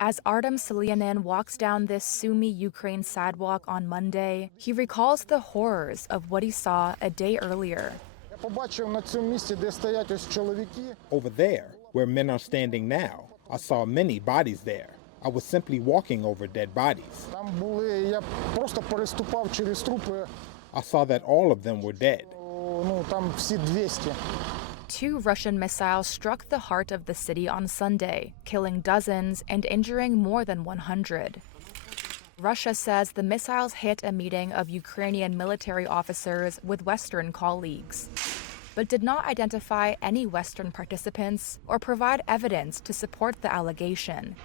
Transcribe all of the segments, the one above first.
As Artem Selyanin walks down this Sumy, Ukraine sidewalk on Monday, he recalls the horrors of what he saw a day earlier. Over there, where men are standing now, I saw many bodies there. I was simply walking over dead bodies. I saw that all of them were dead. 2 Russian missiles struck the heart of the city on Sunday, killing dozens and injuring more than 100. Russia says the missiles hit a meeting of Ukrainian military officers with Western colleagues, but did not identify any Western participants or provide evidence to support the allegation.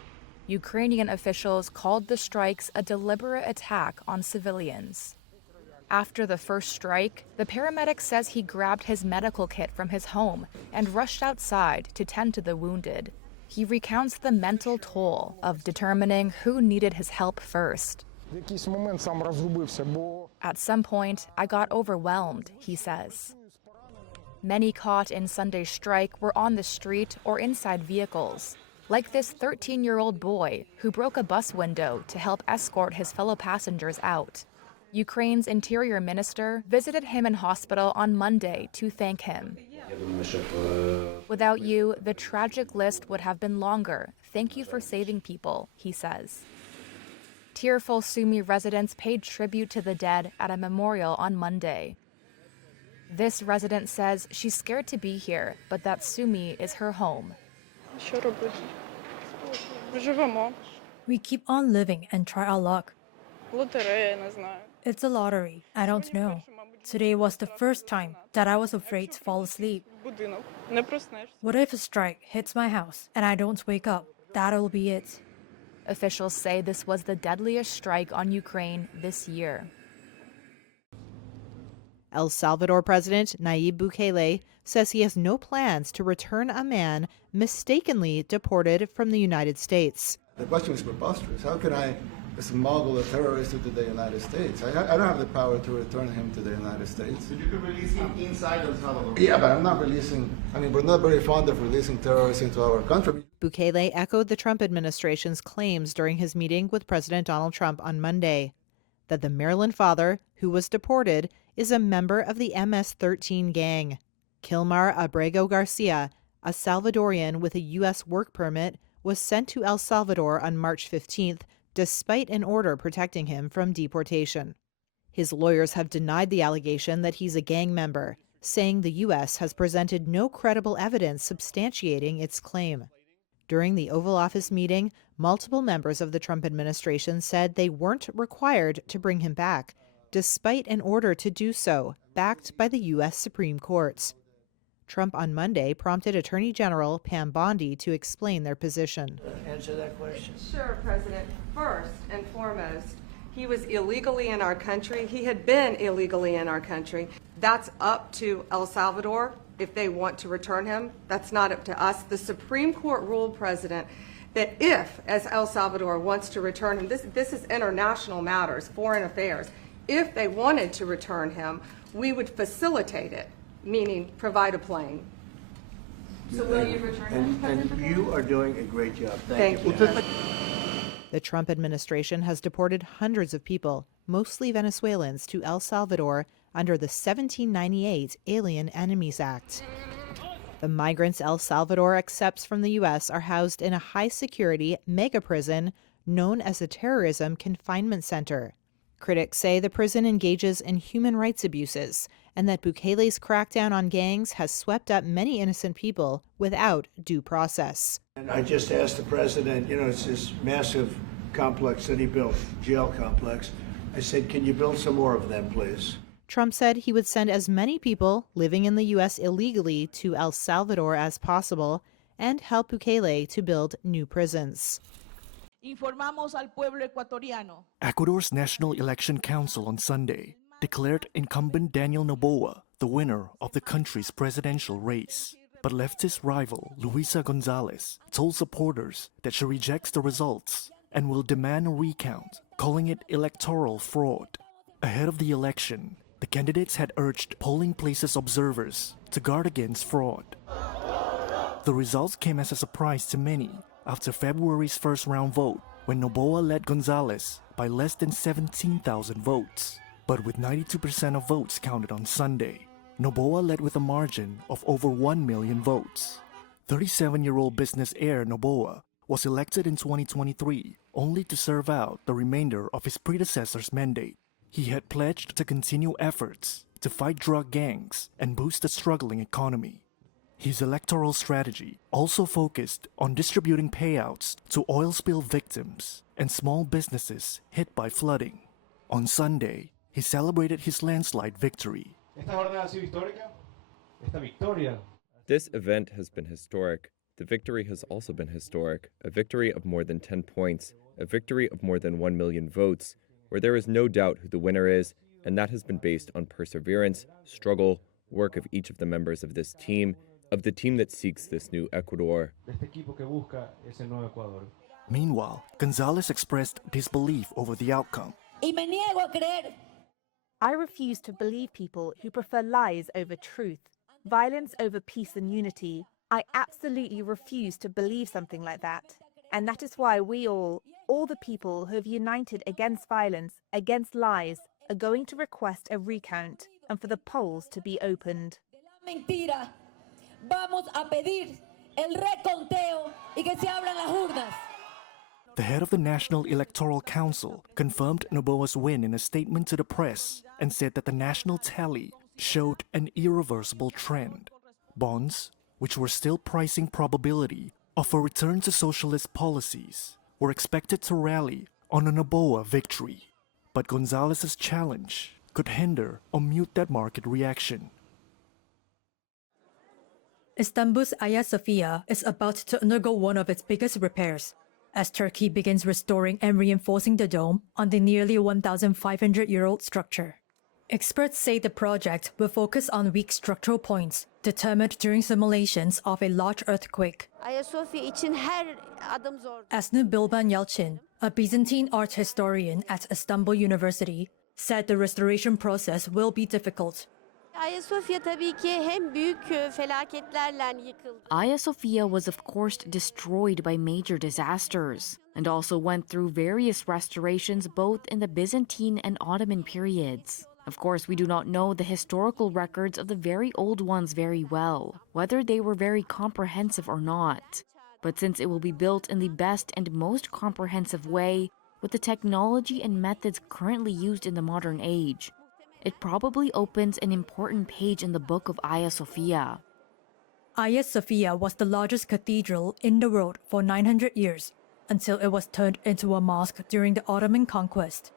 Ukrainian officials called the strikes a deliberate attack on civilians. After the first strike, the paramedic says he grabbed his medical kit from his home and rushed outside to tend to the wounded. He recounts the mental toll of determining who needed his help first. At some point, I got overwhelmed, he says. Many caught in Sunday's strike were on the street or inside vehicles, like this 13-year-old boy who broke a bus window to help escort his fellow passengers out. Ukraine's interior minister visited him in hospital on Monday to thank him. Without you, the tragic list would have been longer. Thank you for saving people, he says. Tearful Sumy residents paid tribute to the dead at a memorial on Monday. This resident says she's scared to be here, but that Sumy is her home. We keep on living and try our luck. It's a lottery. I don't know. Today was the first time that I was afraid to fall asleep. What if a strike hits my house and I don't wake up? That'll be it. Officials say this was the deadliest strike on Ukraine this year. El Salvador President Nayib Bukele says he has no plans to return a man mistakenly deported from the United States. The question is preposterous. How can I smuggle a terrorist into the United States? I don't have the power to return him to the United States. But you could release him inside El Salvador. Yeah, but I'm not releasing, we're not very fond of releasing terrorists into our country. Bukele echoed the Trump administration's claims during his meeting with President Donald Trump on Monday that the Maryland father, who was deported, is a member of the MS-13 gang. Kilmar Abrego Garcia, a Salvadorian with a U.S. work permit, was sent to El Salvador on March 15th despite an order protecting him from deportation. His lawyers have denied the allegation that he's a gang member, saying the U.S. has presented no credible evidence substantiating its claim. During the Oval Office meeting, multiple members of the Trump administration said they weren't required to bring him back, despite an order to do so, backed by the U.S. Supreme Court. Trump on Monday prompted Attorney General Pam Bondi to explain their position. Answer that question. Sure, President. First and foremost, he was illegally in our country. He had been illegally in our country. That's up to El Salvador if they want to return him. That's not up to us. The Supreme Court ruled, President, that if, as El Salvador wants to return him, this is international matters, foreign affairs, if they wanted to return him, we would facilitate it, meaning provide a plane. So will you return him, President And Bukele? you are doing a great job. Thank you. The Trump administration has deported hundreds of people, mostly Venezuelans, to El Salvador under the 1798 Alien Enemies Act. The migrants El Salvador accepts from the U.S. are housed in a high-security mega prison known as the Terrorism Confinement Center. Critics say the prison engages in human rights abuses and that Bukele's crackdown on gangs has swept up many innocent people without due process. And I just asked the president, it's this massive complex that he built, jail complex. I said, can you build some more of them, please? Trump said he would send as many people living in the U.S. illegally to El Salvador as possible and help Bukele to build new prisons. Ecuador's National Election Council on Sunday declared incumbent Daniel Noboa the winner of the country's presidential race. But leftist rival Luisa Gonzalez told supporters that she rejects the results and will demand a recount, calling it electoral fraud. Ahead of the election, the candidates had urged polling places observers to guard against fraud. The results came as a surprise to many, after February's first round vote, when Noboa led Gonzalez by less than 17,000 votes. But with 92% of votes counted on Sunday, Noboa led with a margin of over 1 million votes. 37-year-old business heir Noboa was elected in 2023 only to serve out the remainder of his predecessor's mandate. He had pledged to continue efforts to fight drug gangs and boost the struggling economy. His electoral strategy also focused on distributing payouts to oil spill victims and small businesses hit by flooding. On Sunday, he celebrated his landslide victory. This event has been historic. The victory has also been historic, a victory of more than 10 points, a victory of more than 1 million votes, where there is no doubt who the winner is, and that has been based on perseverance, struggle, work of each of the members of this team, of the team that seeks this new Ecuador. Meanwhile, Gonzalez expressed disbelief over the outcome. I refuse to believe people who prefer lies over truth, violence over peace and unity. I absolutely refuse to believe something like that. And that is why we all the people who have united against violence, against lies, are going to request a recount and for the polls to be opened. The head of the National Electoral Council confirmed Noboa's win in a statement to the press and said that the national tally showed an irreversible trend. Bonds, which were still pricing probability of a return to socialist policies, were expected to rally on a Noboa victory. But Gonzalez's challenge could hinder or mute that market reaction. Istanbul's Hagia Sophia is about to undergo one of its biggest repairs, as Turkey begins restoring and reinforcing the dome on the nearly 1,500-year-old structure. Experts say the project will focus on weak structural points determined during simulations of a large earthquake. As Bilban Yalçın, a Byzantine art historian at Istanbul University, said the restoration process will be difficult. Hagia Sophia was of course destroyed by major disasters and also went through various restorations both in the Byzantine and Ottoman periods. Of course, we do not know the historical records of the very old ones very well, whether they were very comprehensive or not. But since it will be built in the best and most comprehensive way, with the technology and methods currently used in the modern age, it probably opens an important page in the book of Hagia Sophia. Hagia Sophia was the largest cathedral in the world for 900 years, until it was turned into a mosque during the Ottoman conquest.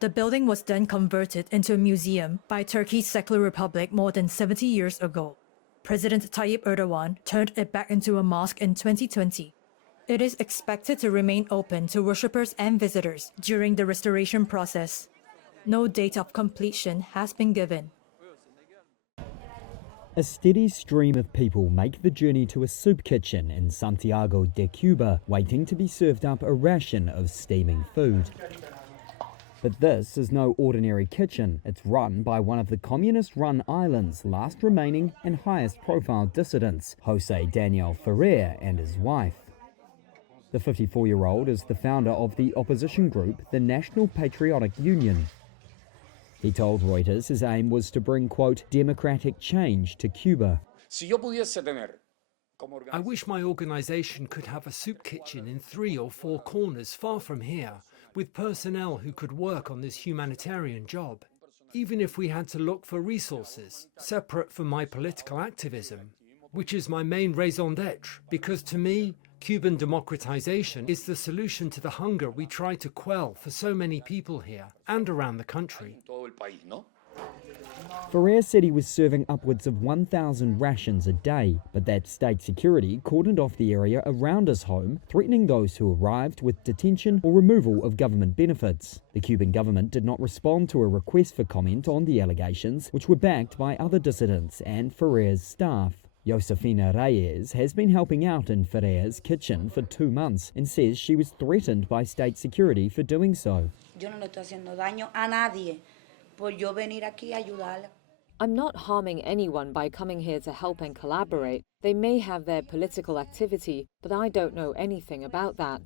The building was then converted into a museum by Turkey's secular republic more than 70 years ago. President Tayyip Erdogan turned it back into a mosque in 2020. It is expected to remain open to worshippers and visitors during the restoration process. No date of completion has been given. A steady stream of people make the journey to a soup kitchen in Santiago de Cuba, waiting to be served up a ration of steaming food. But this is no ordinary kitchen. It's run by one of the communist-run island's last remaining and highest-profile dissidents, Jose Daniel Ferrer and his wife. The 54-year-old is the founder of the opposition group, the National Patriotic Union. He told Reuters his aim was to bring, quote, democratic change to Cuba. I wish my organization could have a soup kitchen in 3 or 4 corners far from here, with personnel who could work on this humanitarian job. Even if we had to look for resources, separate from my political activism, which is my main raison d'etre, because to me, Cuban democratization is the solution to the hunger we try to quell for so many people here and around the country. Ferrer said he was serving upwards of 1,000 rations a day, but that state security cordoned off the area around his home, threatening those who arrived with detention or removal of government benefits. The Cuban government did not respond to a request for comment on the allegations, which were backed by other dissidents and Ferrer's staff. Josefina Reyes has been helping out in Ferrer's kitchen for 2 months and says she was threatened by state security for doing so. I'm not harming anyone by coming here to help and collaborate. They may have their political activity, but I don't know anything about that.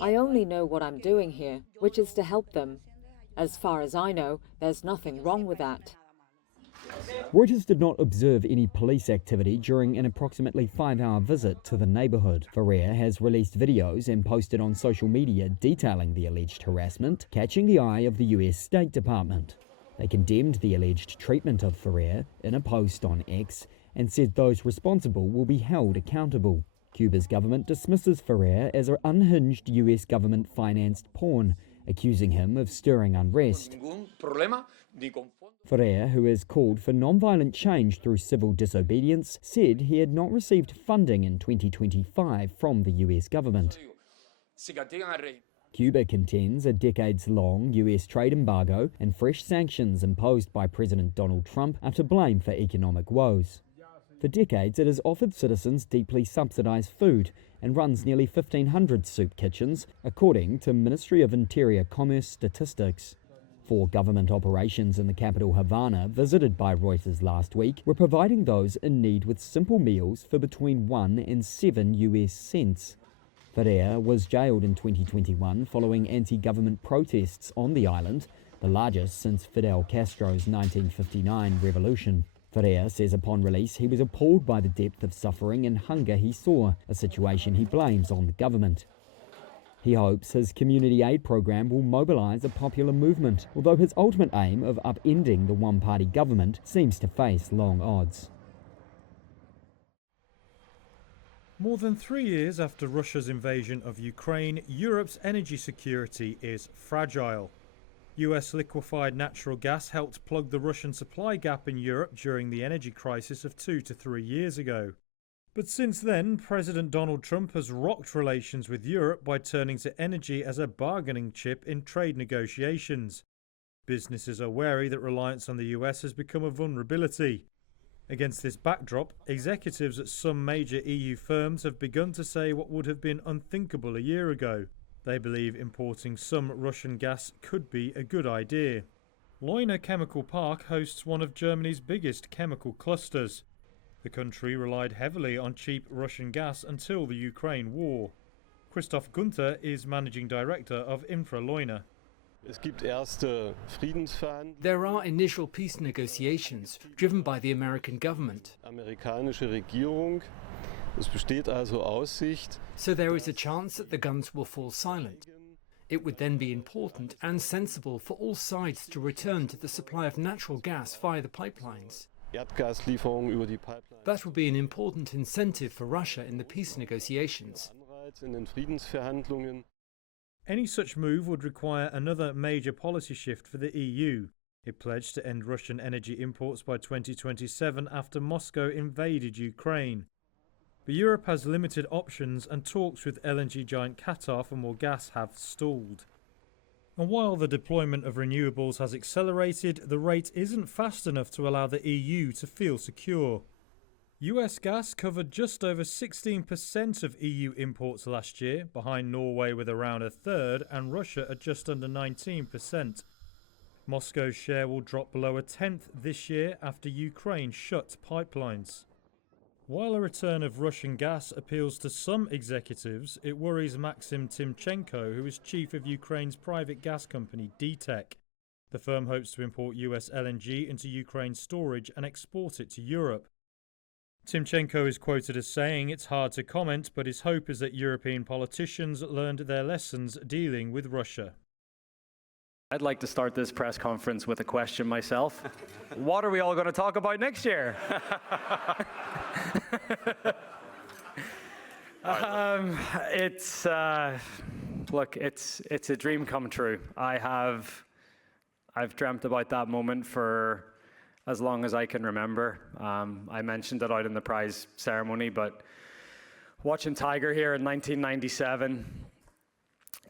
I only know what I'm doing here, which is to help them. As far as I know, there's nothing wrong with that. Reuters did not observe any police activity during an approximately 5-hour visit to the neighbourhood. Ferrer has released videos and posted on social media detailing the alleged harassment, catching the eye of the US State Department. They condemned the alleged treatment of Ferrer in a post on X and said those responsible will be held accountable. Cuba's government dismisses Ferrer as an unhinged US government-financed pawn, accusing him of stirring unrest. Ferrer, who has called for non-violent change through civil disobedience, said he had not received funding in 2025 from the US government. Cuba contends a decades-long US trade embargo and fresh sanctions imposed by President Donald Trump are to blame for economic woes. For decades, it has offered citizens deeply subsidized food and runs nearly 1,500 soup kitchens, according to Ministry of Interior Commerce statistics. 4 government operations in the capital Havana, visited by Reuters last week, were providing those in need with simple meals for between 1 and 7 US cents. Ferrer was jailed in 2021 following anti-government protests on the island, the largest since Fidel Castro's 1959 revolution. Ferrer says upon release he was appalled by the depth of suffering and hunger he saw, a situation he blames on the government. He hopes his community aid program will mobilize a popular movement, although his ultimate aim of upending the one-party government seems to face long odds. More than 3 years after Russia's invasion of Ukraine, Europe's energy security is fragile. US liquefied natural gas helped plug the Russian supply gap in Europe during the energy crisis of 2 to 3 years ago. But since then, President Donald Trump has rocked relations with Europe by turning to energy as a bargaining chip in trade negotiations. Businesses are wary that reliance on the US has become a vulnerability. Against this backdrop, executives at some major EU firms have begun to say what would have been unthinkable a year ago. They believe importing some Russian gas could be a good idea. Leuna Chemical Park hosts one of Germany's biggest chemical clusters. The country relied heavily on cheap Russian gas until the Ukraine war. Christoph Gunter is managing director of Infra Leuna. There are initial peace negotiations driven by the American government. So there is a chance that the guns will fall silent. It would then be important and sensible for all sides to return to the supply of natural gas via the pipelines. That would be an important incentive for Russia in the peace negotiations. Any such move would require another major policy shift for the EU. It pledged to end Russian energy imports by 2027 after Moscow invaded Ukraine. But Europe has limited options and talks with LNG giant Qatar for more gas have stalled. And while the deployment of renewables has accelerated, the rate isn't fast enough to allow the EU to feel secure. US gas covered just over 16% of EU imports last year, behind Norway with around a third and Russia at just under 19%. Moscow's share will drop below a tenth this year after Ukraine shut pipelines. While a return of Russian gas appeals to some executives, it worries Maxim Timchenko, who is chief of Ukraine's private gas company DTEK. The firm hopes to import US LNG into Ukraine's storage and export it to Europe. Timchenko is quoted as saying it's hard to comment, but his hope is that European politicians learned their lessons dealing with Russia. I'd like to start this press conference with a question myself. What are we all going to talk about next year? Look, it's a dream come true. I've dreamt about that moment for as long as I can remember. I mentioned it out in the prize ceremony, but watching Tiger here in 1997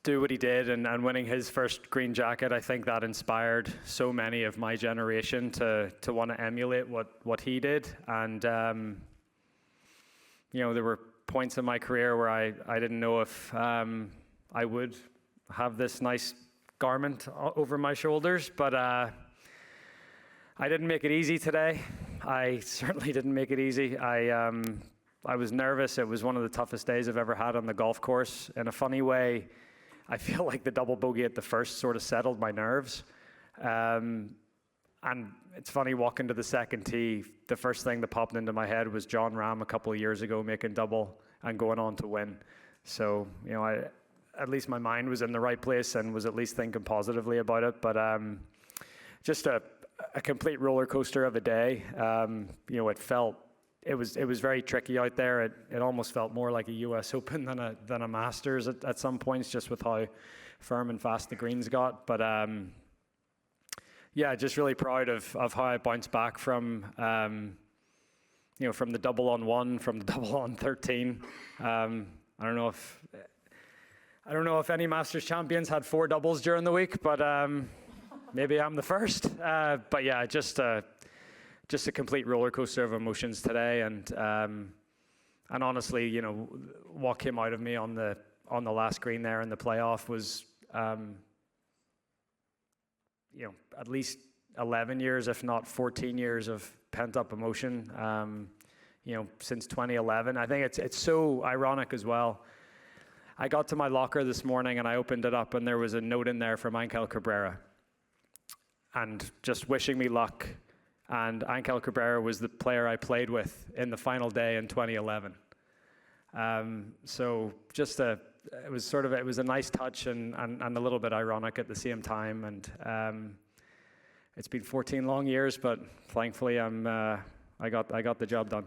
do what he did and winning his first green jacket, I think that inspired so many of my generation to want to emulate what he did. And there were points in my career where I didn't know if I would have this nice garment over my shoulders, but I didn't make it easy today. I certainly didn't make it easy. I was nervous. It was one of the toughest days I've ever had on the golf course. In a funny way, I feel like the double bogey at the first sort of settled my nerves. And it's funny, walking to the second tee, the first thing that popped into my head was John Rahm a couple of years ago making double and going on to win. So, at least my mind was in the right place and was at least thinking positively about it. But just a complete roller coaster of a day. It was very tricky out there. It almost felt more like a US Open than a Masters at some points, just with how firm and fast the greens got. But yeah, just really proud of how I bounced back from from the double on 1, from the double on 13. I don't know if any Masters champions had 4 doubles during the week, but maybe I'm the first. But yeah, just a complete roller coaster of emotions today, and honestly, what came out of me on the last green there in the playoff was, at least 11 years, if not 14 years of pent-up emotion. Since 2011. I think it's so ironic as well. I got to my locker this morning and I opened it up and there was a note in there from Angel Cabrera and just wishing me luck. And Angel Cabrera was the player I played with in the final day in 2011. So just it was a nice touch and a little bit ironic at the same time. And it's been 14 long years, but thankfully I got the job done.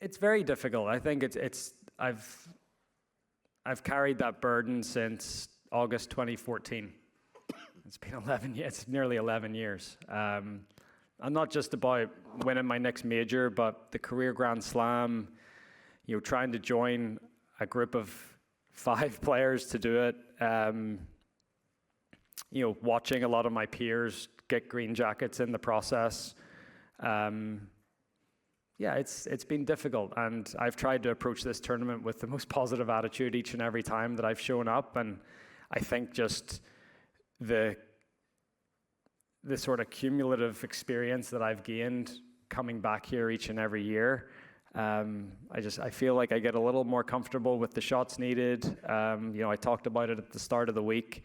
It's very difficult. I think I've carried that burden since August 2014. It's been 11 years. It's nearly 11 years. And not just about winning my next major, but the career Grand Slam. Trying to join a group of 5 players to do it. Watching a lot of my peers get green jackets in the process. Yeah, it's been difficult, and I've tried to approach this tournament with the most positive attitude each and every time that I've shown up, and I think just the sort of cumulative experience that I've gained coming back here each and every year, I feel like I get a little more comfortable with the shots needed. I talked about it at the start of the week,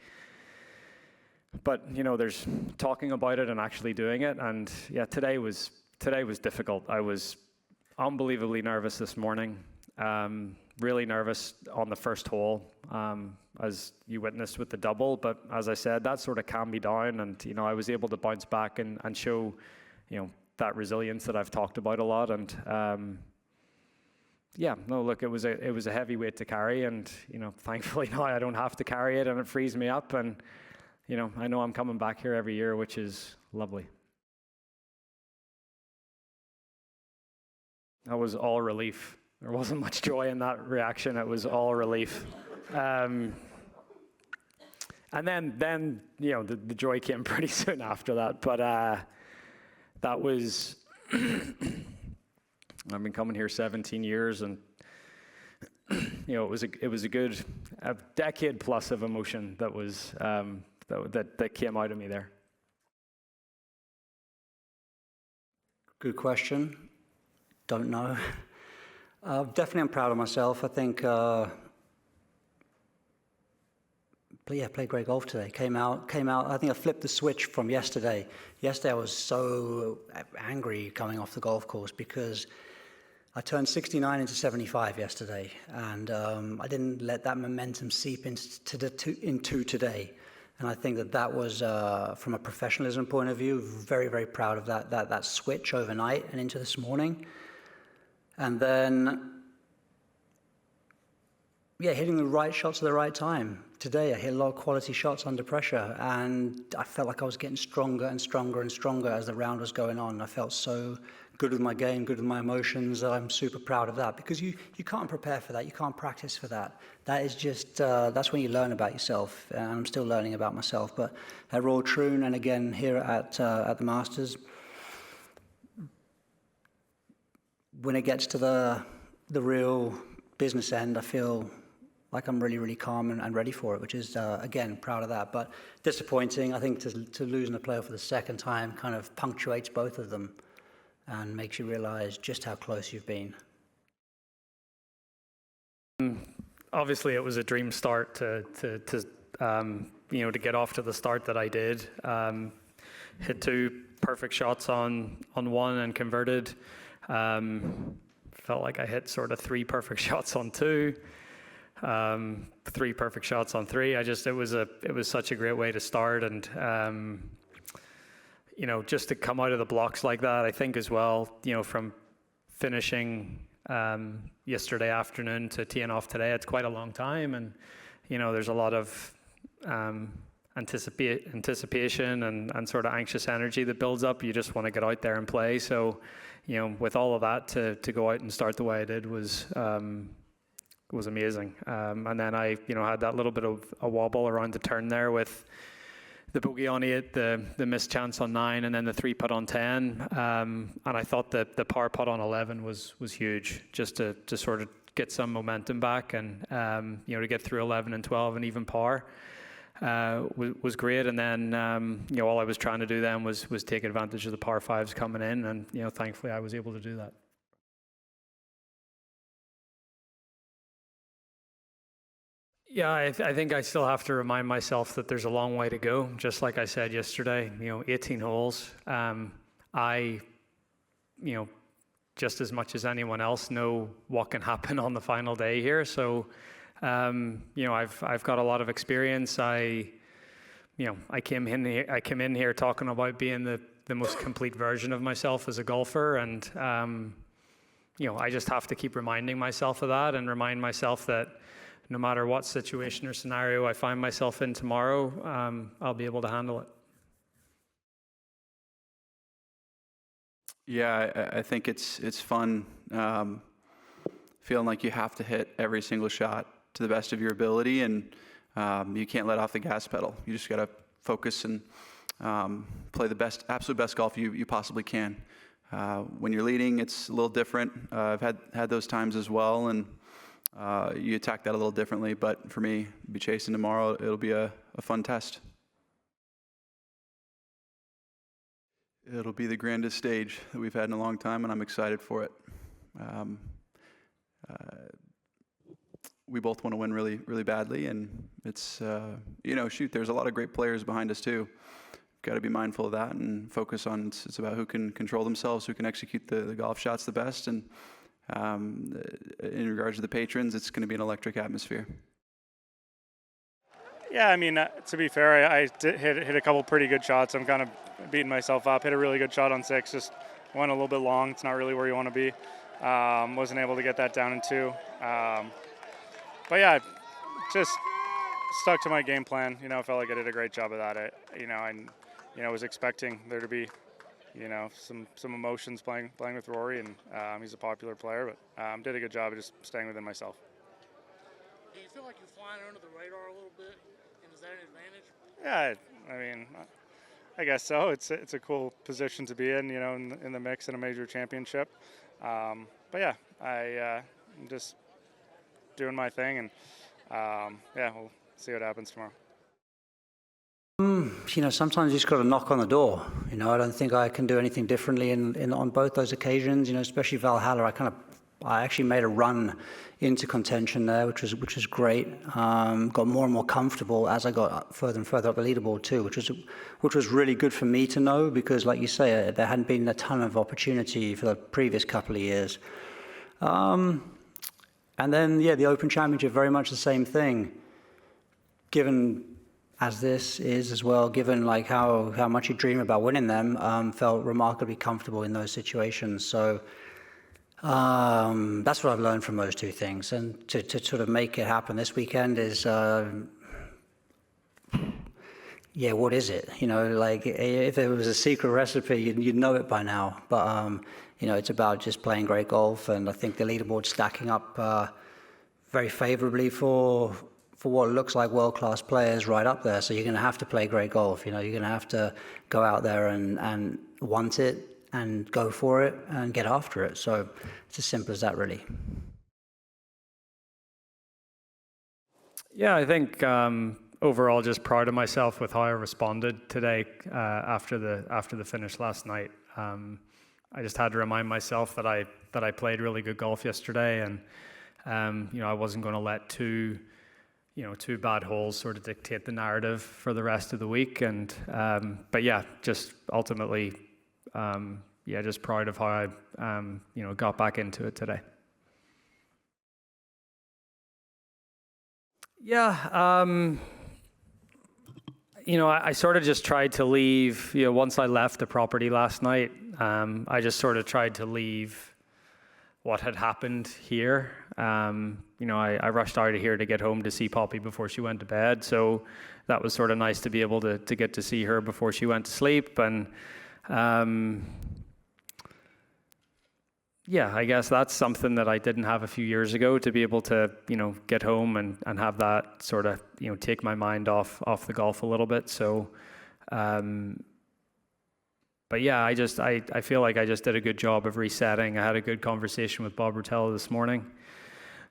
but there's talking about it and actually doing it, and yeah, today was difficult. I was unbelievably nervous this morning, really nervous on the first hole, as you witnessed with the double. But as I said, that sort of calmed me down, and I was able to bounce back and show that resilience that I've talked about a lot. And yeah, no, look, it was a heavy weight to carry, and thankfully now I don't have to carry it, and it frees me up, and I know I'm coming back here every year, which is lovely. That was all relief. There wasn't much joy in that reaction. It was all relief. And then the joy came pretty soon after that. But that was, I've been coming here 17 years, and it was a decade plus of emotion that was that came out of me there. Good question. Don't know. Definitely I'm proud of myself. I think, played great golf today. Came out. I think I flipped the switch from yesterday. Yesterday I was so angry coming off the golf course because I turned 69 into 75 yesterday, and I didn't let that momentum seep into today. And I think that was, from a professionalism point of view, very, very proud of that switch overnight and into this morning. And then, hitting the right shots at the right time. Today, I hit a lot of quality shots under pressure, and I felt like I was getting stronger and stronger and stronger as the round was going on. I felt so good with my game, good with my emotions. I'm super proud of that, because you can't prepare for that. You can't practice for that. That is just, that's when you learn about yourself, and I'm still learning about myself. But at Royal Troon, and again here at the Masters, when it gets to the real business end, I feel I'm really, really calm and ready for it, which is, again, proud of that. But disappointing, I think, to lose in a playoff for the second time kind of punctuates both of them and makes you realize just how close you've been. Obviously, it was a dream start to get off to the start that I did. Hit 2 perfect shots on 1 and converted. Felt like I hit sort of 3 perfect shots on 2. 3 perfect shots on 3. It was such a great way to start, and just to come out of the blocks like that, I think as well, from finishing yesterday afternoon to teeing off today, it's quite a long time, and there's a lot of anticipation and sort of anxious energy that builds up. You just want to get out there and play. So, with all of that, to go out and start the way I did was amazing. And then I, had that little bit of a wobble around the turn there with the bogey on 8, the missed chance on 9, and then the 3 putt on 10. And I thought that the par putt on 11 was huge, just to sort of get some momentum back, and to get through 11 and 12 and even par was great. And then all I was trying to do then was take advantage of the par 5s coming in, and thankfully I was able to do that. Yeah, I think I still have to remind myself that there's a long way to go. Just like I said yesterday, 18 holes. I, just as much as anyone else, know what can happen on the final day here. So, I've got a lot of experience. I came in here talking about being the most complete version of myself as a golfer, and I just have to keep reminding myself of that, and remind myself that no matter what situation or scenario I find myself in tomorrow, I'll be able to handle it. Yeah, I think it's fun feeling like you have to hit every single shot to the best of your ability, and you can't let off the gas pedal. You just got to focus and play the absolute best golf you possibly can. When you're leading, it's a little different. I've had those times as well, and you attack that a little differently. But for me, be chasing tomorrow, it'll be a fun test. It'll be the grandest stage that we've had in a long time, and I'm excited for it. We both want to win really, really badly, and it's, there's a lot of great players behind us too. Got to be mindful of that and focus on, it's about who can control themselves, who can execute the golf shots the best, and in regards to the patrons, it's going to be an electric atmosphere. Yeah, I mean, to be fair, I did hit a couple pretty good shots. I'm kind of beating myself up. Hit a really good shot on 6, just went a little bit long. It's not really where you want to be. Wasn't able to get that down in 2. But yeah, just stuck to my game plan. I felt like I did a great job of that. I was expecting there to be, some emotions playing with Rory, and he's a popular player, but did a good job of just staying within myself. Do you feel like you're flying under the radar a little bit, and is that an advantage? Yeah, I mean, I guess so. It's a cool position to be in, in the mix in a major championship. But yeah, I'm just doing my thing, and we'll see what happens tomorrow. Sometimes you just got to knock on the door. I don't think I can do anything differently on both those occasions. Especially Valhalla, I actually made a run into contention there, which was great. Got more and more comfortable as I got further and further up the leaderboard too, which was really good for me to know, because, like you say, there hadn't been a ton of opportunity for the previous couple of years. And then, the Open Championship, very much the same thing. Given as this is as well, given like how much you dream about winning them, felt remarkably comfortable in those situations. So that's what I've learned from those two things. And to sort of make it happen this weekend is, what is it? If it was a secret recipe, you'd know it by now. But it's about just playing great golf, and I think the leaderboard's stacking up very favorably for what looks like world-class players right up there. So you're going to have to play great golf. You're going to have to go out there and want it and go for it and get after it. So it's as simple as that, really. Yeah, I think overall just proud of myself with how I responded today after the finish last night. I just had to remind myself that I played really good golf yesterday, and I wasn't going to let two bad holes sort of dictate the narrative for the rest of the week. And but yeah, just ultimately, just proud of how I got back into it today. Yeah, I sort of just tried to leave, once I left the property last night, I just sort of tried to leave what had happened here. I rushed out of here to get home to see Poppy before she went to bed. So that was sort of nice to be able to get to see her before she went to sleep. And I guess that's something that I didn't have a few years ago, to be able to, get home and have that sort of, take my mind off the golf a little bit. So, but yeah, I feel like I just did a good job of resetting. I had a good conversation with Bob Rotella this morning,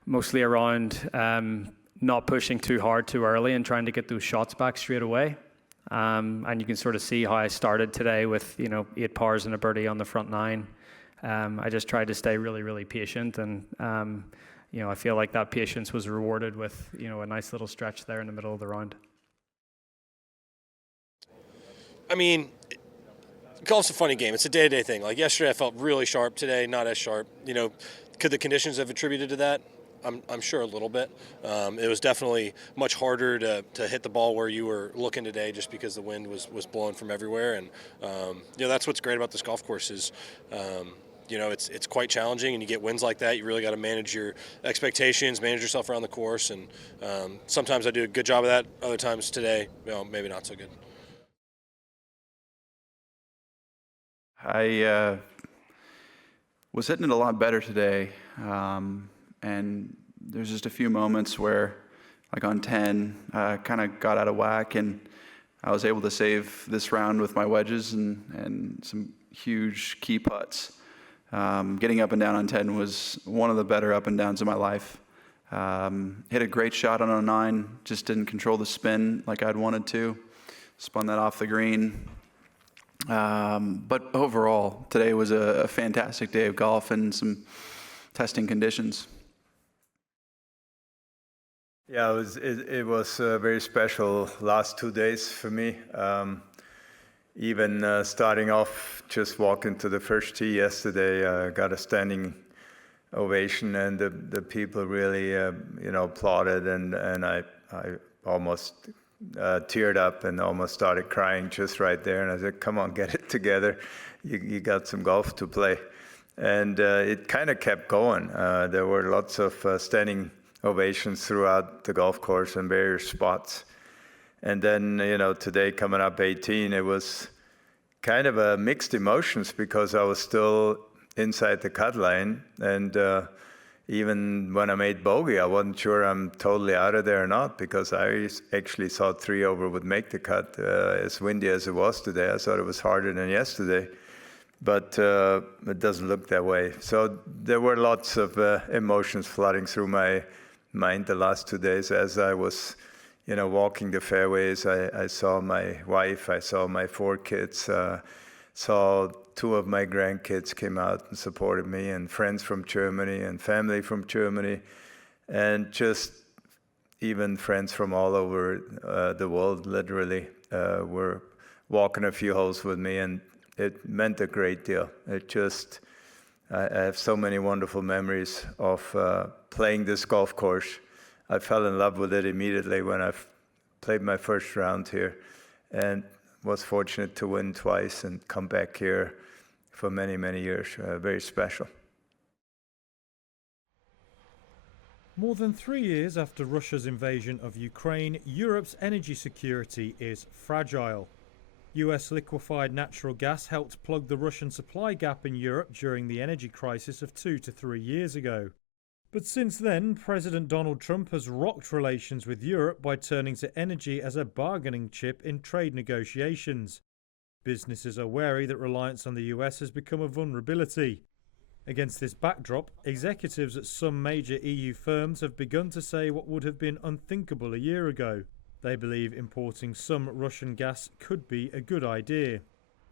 mostly around not pushing too hard too early and trying to get those shots back straight away. And you can sort of see how I started today with, 8 pars and a birdie on the front 9. I just tried to stay really, really patient, and I feel like that patience was rewarded with a nice little stretch there in the middle of the round. I mean, golf's a funny game. It's a day-to-day thing. Like yesterday, I felt really sharp. Today, not as sharp. Could the conditions have attributed to that? I'm sure a little bit. It was definitely much harder to hit the ball where you were looking today, just because the wind was blowing from everywhere. And that's what's great about this golf course is. It's quite challenging, and you get wins like that. You really got to manage your expectations, manage yourself around the course, and sometimes I do a good job of that. Other times today, maybe not so good. I was hitting it a lot better today, and there's just a few moments where, like on 10, kind of got out of whack, and I was able to save this round with my wedges and some huge key putts. Getting up and down on 10 was one of the better up and downs of my life. Hit a great shot on 09, just didn't control the spin like I'd wanted to. Spun that off the green. But overall, today was a fantastic day of golf and some testing conditions. Yeah, it was very special last 2 days for me. Even starting off, just walking to the first tee yesterday, got a standing ovation, and the people really, applauded, and I almost teared up and almost started crying just right there. And I said, "Come on, get it together. You got some golf to play." And it kind of kept going. There were lots of standing ovations throughout the golf course in various spots. And then, today coming up 18, it was kind of a mixed emotions, because I was still inside the cut line. And even when I made bogey, I wasn't sure I'm totally out of there or not, because I actually thought 3 over would make the cut. As windy as it was today, I thought it was harder than yesterday. But it doesn't look that way. So there were lots of emotions flooding through my mind the last 2 days as I was walking the fairways. I saw my wife, I saw my 4 kids, saw 2 of my grandkids came out and supported me, and friends from Germany and family from Germany, and just even friends from all over the world, literally, were walking a few holes with me, and it meant a great deal. I have so many wonderful memories of playing this golf course. I fell in love with it immediately when I played my first round here, and was fortunate to win twice and come back here for many, many years. Very special. More than 3 years after Russia's invasion of Ukraine, Europe's energy security is fragile. US liquefied natural gas helped plug the Russian supply gap in Europe during the energy crisis of 2 to 3 years ago. But since then, President Donald Trump has rocked relations with Europe by turning to energy as a bargaining chip in trade negotiations. Businesses are wary that reliance on the US has become a vulnerability. Against this backdrop, executives at some major EU firms have begun to say what would have been unthinkable a year ago. They believe importing some Russian gas could be a good idea.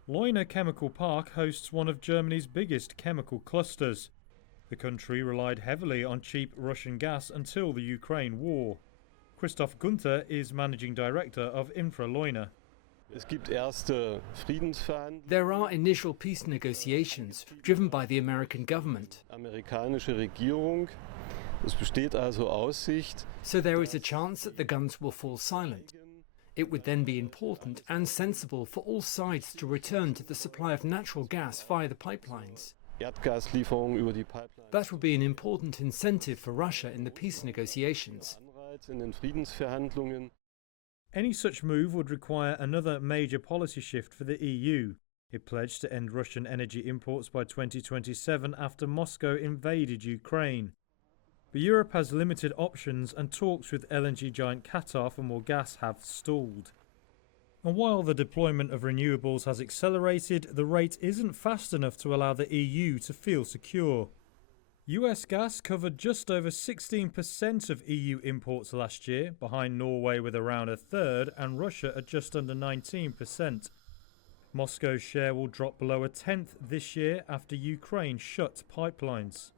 Leuna Chemical Park hosts one of Germany's biggest chemical clusters. The country relied heavily on cheap Russian gas until the Ukraine war. Christoph Gunther is managing director of Infra Leuna. There are initial peace negotiations driven by the American government. So there is a chance that the guns will fall silent. It would then be important and sensible for all sides to return to the supply of natural gas via the pipelines. That would be an important incentive for Russia in the peace negotiations. Any such move would require another major policy shift for the EU. It pledged to end Russian energy imports by 2027 after Moscow invaded Ukraine. But Europe has limited options and talks with LNG giant Qatar for more gas have stalled. And while the deployment of renewables has accelerated, the rate isn't fast enough to allow the EU to feel secure. US gas covered just over 16% of EU imports last year, behind Norway with around a third and Russia at just under 19%. Moscow's share will drop below a tenth this year after Ukraine shut pipelines.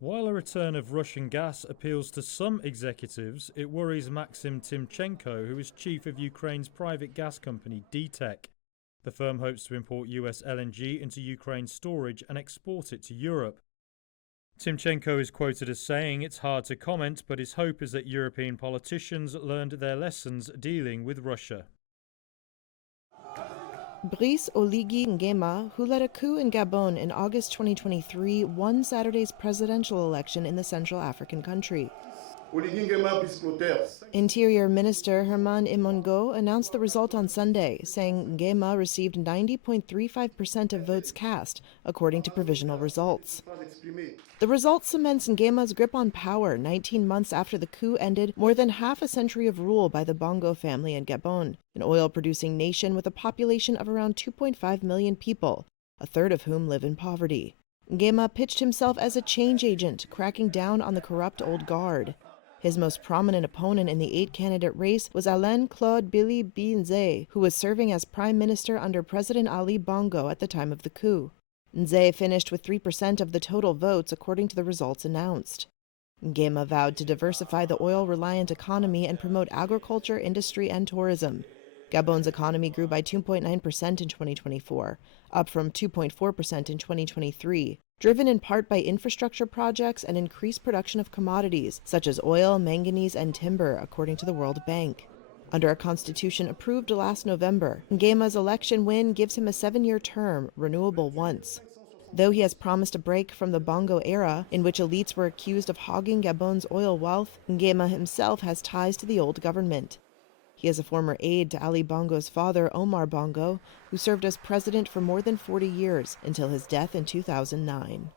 While a return of Russian gas appeals to some executives, it worries Maxim Timchenko, who is chief of Ukraine's private gas company DTEK. The firm hopes to import US LNG into Ukraine's storage and export it to Europe. Timchenko is quoted as saying it's hard to comment, but his hope is that European politicians learned their lessons dealing with Russia. Brice Oligui Nguema, who led a coup in Gabon in August 2023, won Saturday's presidential election in the Central African country. Interior Minister Herman Imongo announced the result on Sunday, saying Nguema received 90.35% of votes cast, according to provisional results. The result cements Nguema's grip on power 19 months after the coup ended more than half a century of rule by the Bongo family in Gabon, an oil-producing nation with a population of around 2.5 million people, a third of whom live in poverty. Nguema pitched himself as a change agent, cracking down on the corrupt old guard. His most prominent opponent in the 8-candidate race was Alain Claude Billy Nze, who was serving as prime minister under President Ali Bongo at the time of the coup. Nze finished with 3% of the total votes, according to the results announced. Nguema vowed to diversify the oil-reliant economy and promote agriculture, industry, and tourism. Gabon's economy grew by 2.9% in 2024, up from 2.4% in 2023, driven in part by infrastructure projects and increased production of commodities such as oil, manganese, and timber, according to the World Bank. Under a constitution approved last November, Nguema's election win gives him a 7-year term, renewable once. Though he has promised a break from the Bongo era, in which elites were accused of hogging Gabon's oil wealth, Nguema himself has ties to the old government. He is a former aide to Ali Bongo's father, Omar Bongo, who served as president for more than 40 years until his death in 2009.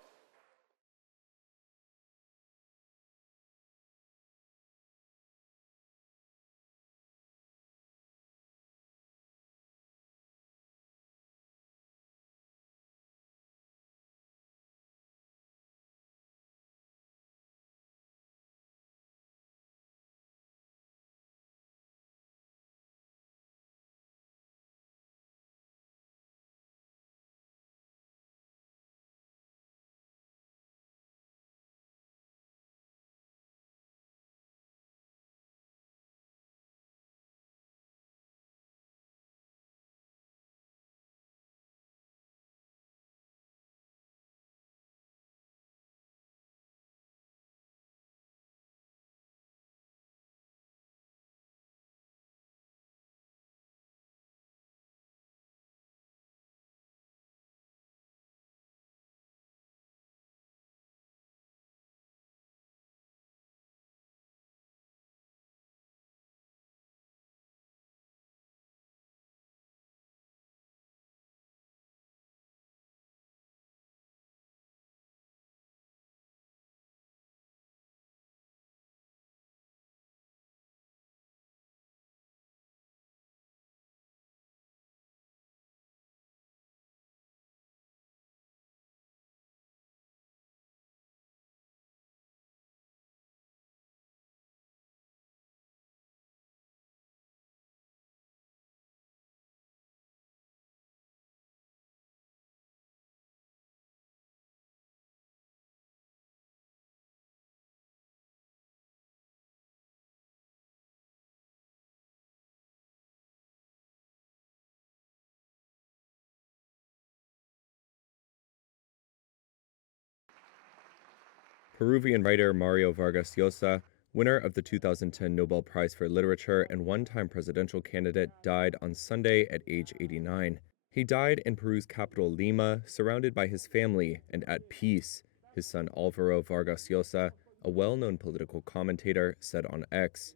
Peruvian writer Mario Vargas Llosa, winner of the 2010 Nobel Prize for Literature and one-time presidential candidate, died on Sunday at age 89. He died in Peru's capital Lima, surrounded by his family and at peace, his son Alvaro Vargas Llosa, a well-known political commentator, said on X.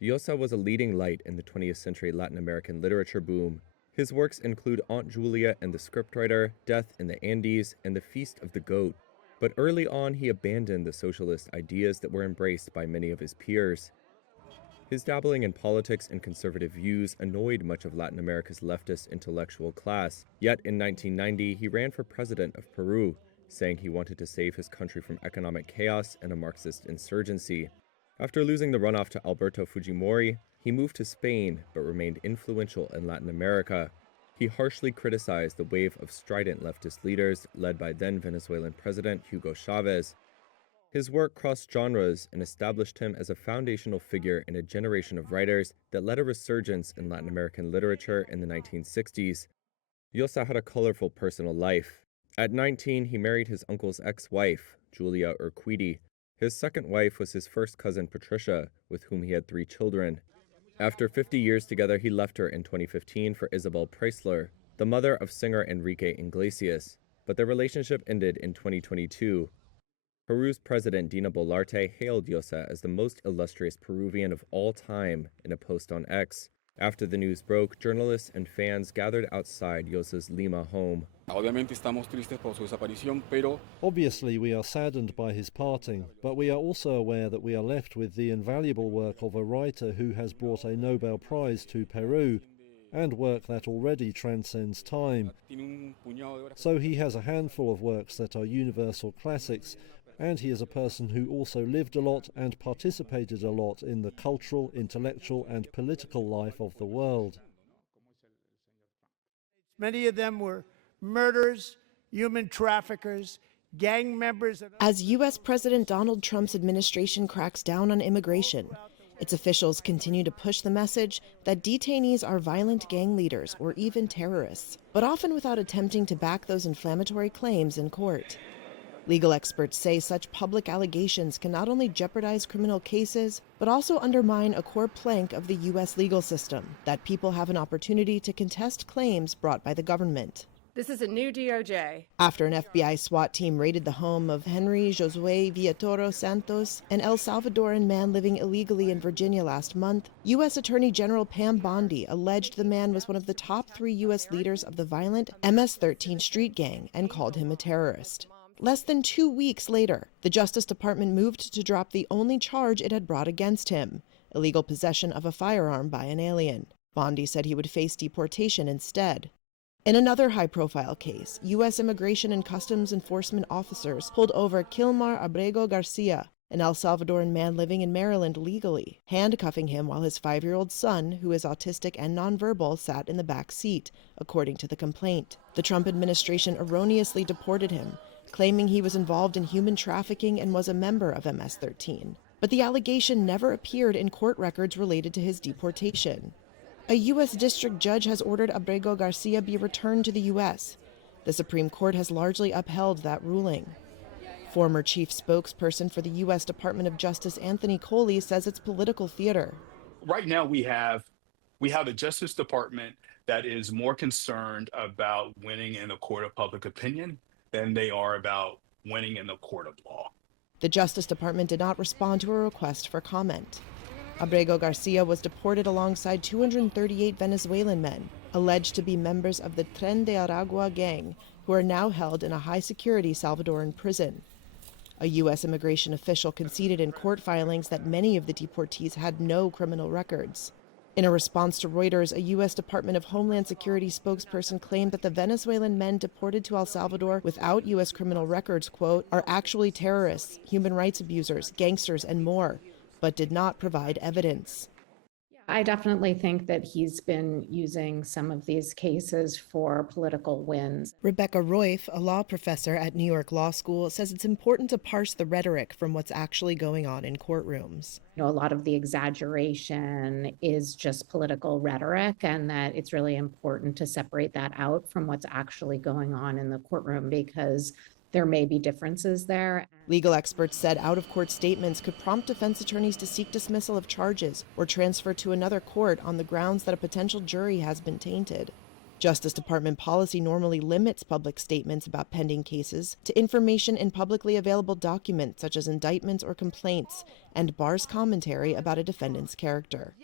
Llosa was a leading light in the 20th century Latin American literature boom. His works include Aunt Julia and the Scriptwriter, Death in the Andes, and The Feast of the Goat. But early on, he abandoned the socialist ideas that were embraced by many of his peers. His dabbling in politics and conservative views annoyed much of Latin America's leftist intellectual class. Yet in 1990, he ran for president of Peru, saying he wanted to save his country from economic chaos and a Marxist insurgency. After losing the runoff to Alberto Fujimori, he moved to Spain but remained influential in Latin America. He harshly criticized the wave of strident leftist leaders led by then Venezuelan President Hugo Chavez. His work crossed genres and established him as a foundational figure in a generation of writers that led a resurgence in Latin American literature in the 1960s. Llosa had a colorful personal life. At 19, he married his uncle's ex-wife, Julia Urquidi. His second wife was his first cousin Patricia, with whom he had 3 children. After 50 years together, he left her in 2015 for Isabel Preisler, the mother of singer Enrique Iglesias, but their relationship ended in 2022. Peru's president Dina Boluarte hailed Llosa as the most illustrious Peruvian of all time in a post on X. After the news broke, journalists and fans gathered outside Llosa's Lima home. Obviously, we are saddened by his parting, but we are also aware that we are left with the invaluable work of a writer who has brought a Nobel Prize to Peru, and work that already transcends time. So he has a handful of works that are universal classics, and he is a person who also lived a lot and participated a lot in the cultural, intellectual, and political life of the world. Many of them were murderers, human traffickers, gang members. As U.S. President Donald Trump's administration cracks down on immigration, its officials continue to push the message that detainees are violent gang leaders or even terrorists, but often without attempting to back those inflammatory claims in court. Legal experts say such public allegations can not only jeopardize criminal cases, but also undermine a core plank of the U.S. legal system, that people have an opportunity to contest claims brought by the government. This is a new DOJ. After an FBI SWAT team raided the home of Henry Josue Villatoro Santos, an El Salvadoran man living illegally in Virginia last month, U.S. Attorney General Pam Bondi alleged the man was one of the top 3 U.S. leaders of the violent MS-13 street gang and called him a terrorist. Less than 2 weeks later, the Justice Department moved to drop the only charge it had brought against him, illegal possession of a firearm by an alien. Bondi said he would face deportation instead. In another high-profile case, U.S. Immigration and Customs Enforcement officers pulled over Kilmar Abrego Garcia, an El Salvadoran man living in Maryland legally, handcuffing him while his 5-year-old son, who is autistic and nonverbal, sat in the back seat, according to the complaint. The Trump administration erroneously deported him, claiming he was involved in human trafficking and was a member of MS-13. But the allegation never appeared in court records related to his deportation. A U.S. district judge has ordered Abrego Garcia be returned to the U.S. The Supreme Court has largely upheld that ruling. Former chief spokesperson for the U.S. Department of Justice Anthony Coley says it's political theater. Right now we have a Justice Department that is more concerned about winning in the court of public opinion than they are about winning in the court of law. The Justice Department did not respond to a request for comment. Abrego Garcia was deported alongside 238 Venezuelan men, alleged to be members of the Tren de Aragua gang, who are now held in a high-security Salvadoran prison. A U.S. immigration official conceded in court filings that many of the deportees had no criminal records. In a response to Reuters, a U.S. Department of Homeland Security spokesperson claimed that the Venezuelan men deported to El Salvador without U.S. criminal records, quote, are actually terrorists, human rights abusers, gangsters, and more, but did not provide evidence. I definitely think that he's been using some of these cases for political wins. Rebecca Roif, a law professor at New York Law School, says it's important to parse the rhetoric from what's actually going on in courtrooms. You know, a lot of the exaggeration is just political rhetoric, and that it's really important to separate that out from what's actually going on in the courtroom, because there may be differences there. Legal experts said out-of-court statements could prompt defense attorneys to seek dismissal of charges or transfer to another court on the grounds that a potential jury has been tainted. Justice Department policy normally limits public statements about pending cases to information in publicly available documents such as indictments or complaints, and bars commentary about a defendant's character.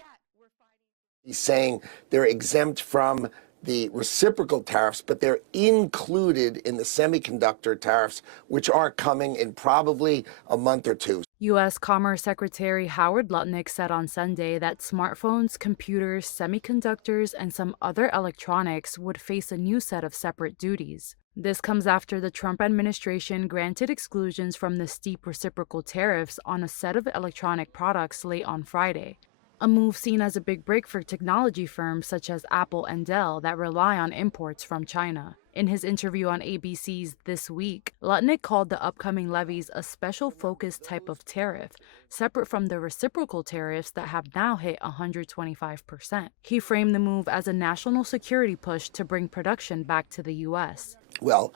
He's saying they're exempt from the reciprocal tariffs, but they're included in the semiconductor tariffs, which are coming in probably a month or two. U.S. Commerce Secretary Howard Lutnick said on Sunday that smartphones, computers, semiconductors, and some other electronics would face a new set of separate duties. This comes after the Trump administration granted exclusions from the steep reciprocal tariffs on a set of electronic products late on Friday. A move seen as a big break for technology firms such as Apple and Dell that rely on imports from China. In his interview on ABC's This Week, Lutnick called the upcoming levies a special focus type of tariff, separate from the reciprocal tariffs that have now hit 125%. He framed the move as a national security push to bring production back to the U.S. Well,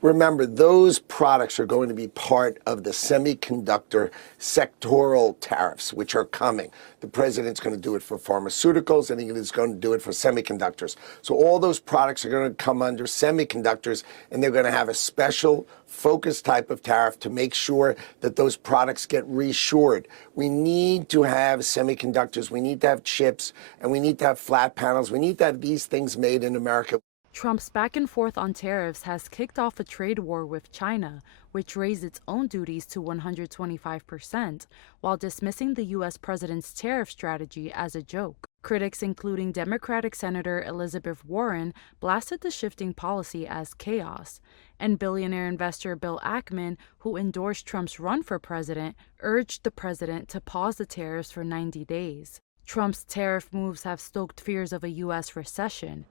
remember, those products are going to be part of the semiconductor sectoral tariffs, which are coming. The president's going to do it for pharmaceuticals, and he's going to do it for semiconductors. So all those products are going to come under semiconductors, and they're going to have a special focus type of tariff to make sure that those products get reshored. We need to have semiconductors, we need to have chips, and we need to have flat panels. We need to have these things made in America. Trump's back and forth on tariffs has kicked off a trade war with China, which raised its own duties to 125%, while dismissing the U.S. president's tariff strategy as a joke. Critics, including Democratic Senator Elizabeth Warren, blasted the shifting policy as chaos, and billionaire investor Bill Ackman, who endorsed Trump's run for president, urged the president to pause the tariffs for 90 days. Trump's tariff moves have stoked fears of a U.S. recession.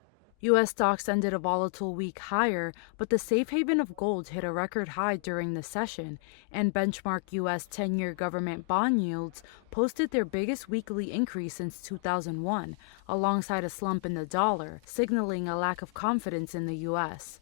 U.S. stocks ended a volatile week higher, but the safe haven of gold hit a record high during the session, and benchmark U.S. 10-year government bond yields posted their biggest weekly increase since 2001, alongside a slump in the dollar, signaling a lack of confidence in the U.S.